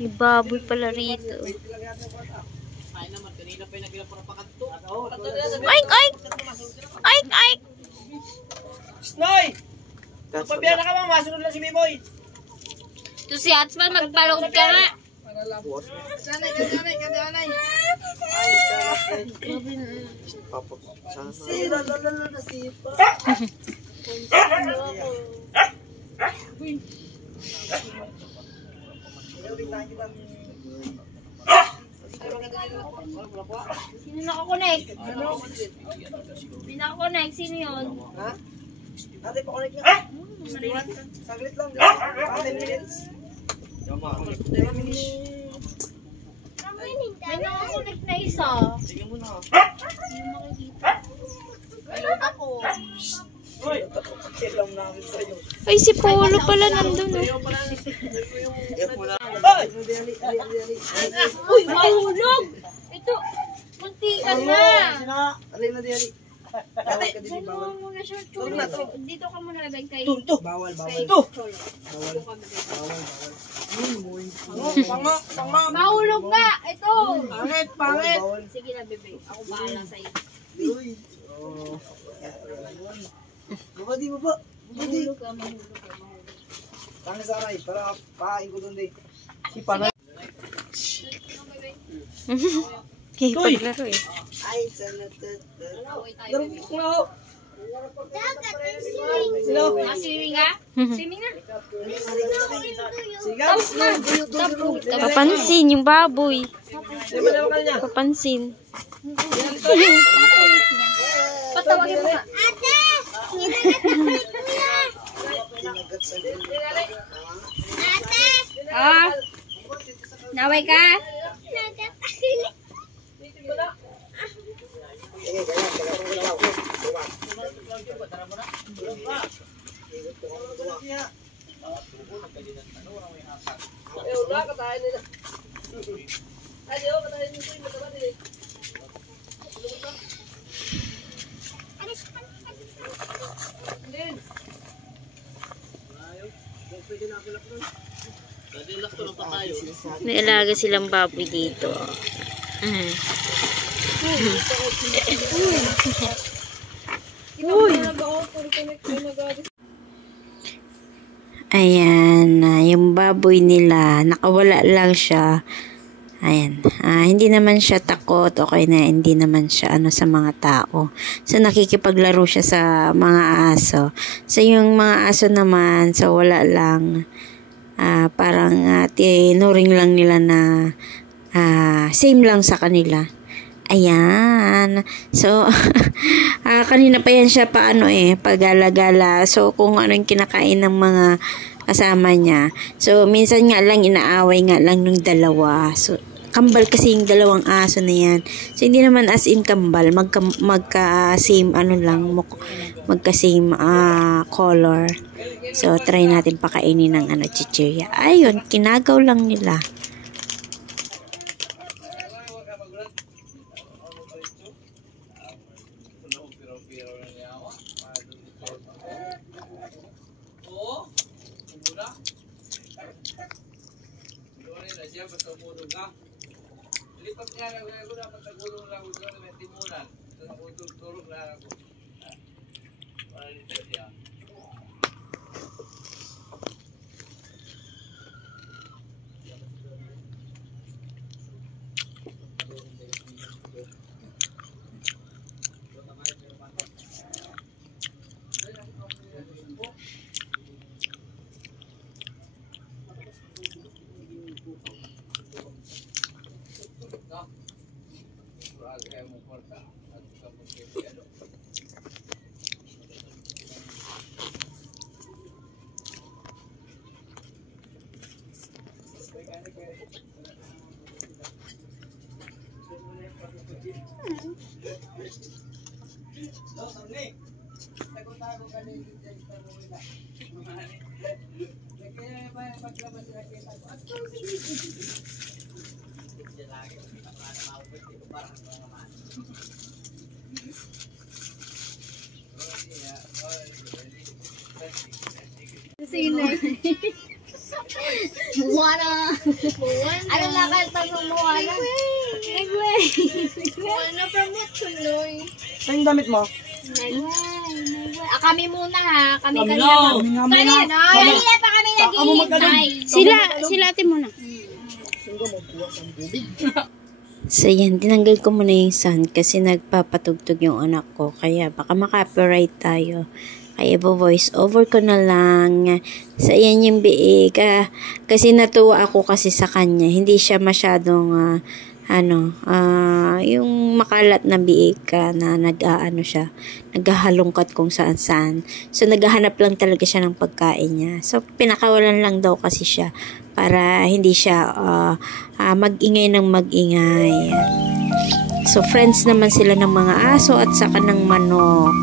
May baboy pala rito. Oink, oink! Oink, oink! Snoy! Pabiyan na ka ba? Masunod lang si B-Boy. Ito si Hatsman, magpaloob ka nga. Sanay, kanay. Ay, sila, lalo na sipa. Sino nakakonect? May nakakonect, sino yun? Ha? Ate, pa-connect nga. Saglit lang. 10 minutes. 10 minutes. May nakakonect na isa. Sige mo na. Hindi makikita. Ayun ako. Uy, pakialam namin sa'yo. Ay, si Polo pala nandun. Ay! Uy, mahulog! Ito, munti ka na. Alin na diyan. Saan mo muna siya, Cholo? Dito ka muna lagay kay... Bawal. Kay Ito. Cholo. Panga. Mahulog nga! Ito! Pangit. Sige na, bebe. Ako bahala sa'yo. Uy. Baba. Mahulog ka. Tangan sa aray, para pahain ko doon din. Si Panay. Okay, paglaro eh. Ay, salatat. Away tayo, Laro bebe. ko na ako. Sino? Swimming ka? Swimming na. Siga. Papansin yung baboy. Di ba naman kanya? Papansin. Patawagin mo nga. Ah, naway ka? May alaga silang baboy dito. Ayan, yung baboy nila, nakawala lang siya. Ayan, hindi naman siya takot, okay na, hindi naman siya sa mga tao. So, nakikipaglaro siya sa mga aso. So, yung mga aso naman, so wala lang, parang tinuring lang nila na same lang sa kanila. Ayan. So, kanina pa yan siya pagala-gala. So, kung ano yung kinakain ng mga kasama niya. So, minsan nga lang, inaaway nga lang ng dalawa. So, kambal kasi yung dalawang aso na yan. So, hindi naman as in kambal. Magka-same magka-same color. So, try natin pakainin ng chichirya. Ayun, kinagaw lang nila. Moana. Ano na kanta ng Moana? Megway. Moana from Tuloy. Saan yung damit mo? Megway. Kami muna ha. Kami Kami kanina. lang. Kami nga muna. Kanina pa kami naghihintay. Sila ate muna. So yan, tinanggal ko muna yung sound kasi nagpapatugtog yung anak ko. Kaya baka maka-copyright tayo. Kaya voice over ko na lang. So yan yung biig. Kasi natuwa ako kasi sa kanya. Hindi siya masyadong yung makalat na biig na siya, naghahalongkat kung saan-saan. So, naghahanap lang talaga siya ng pagkain niya. So, pinakawalan lang daw kasi siya para hindi siya mag-ingay ng mag-ingay. So, friends naman sila ng mga aso at saka ng manok.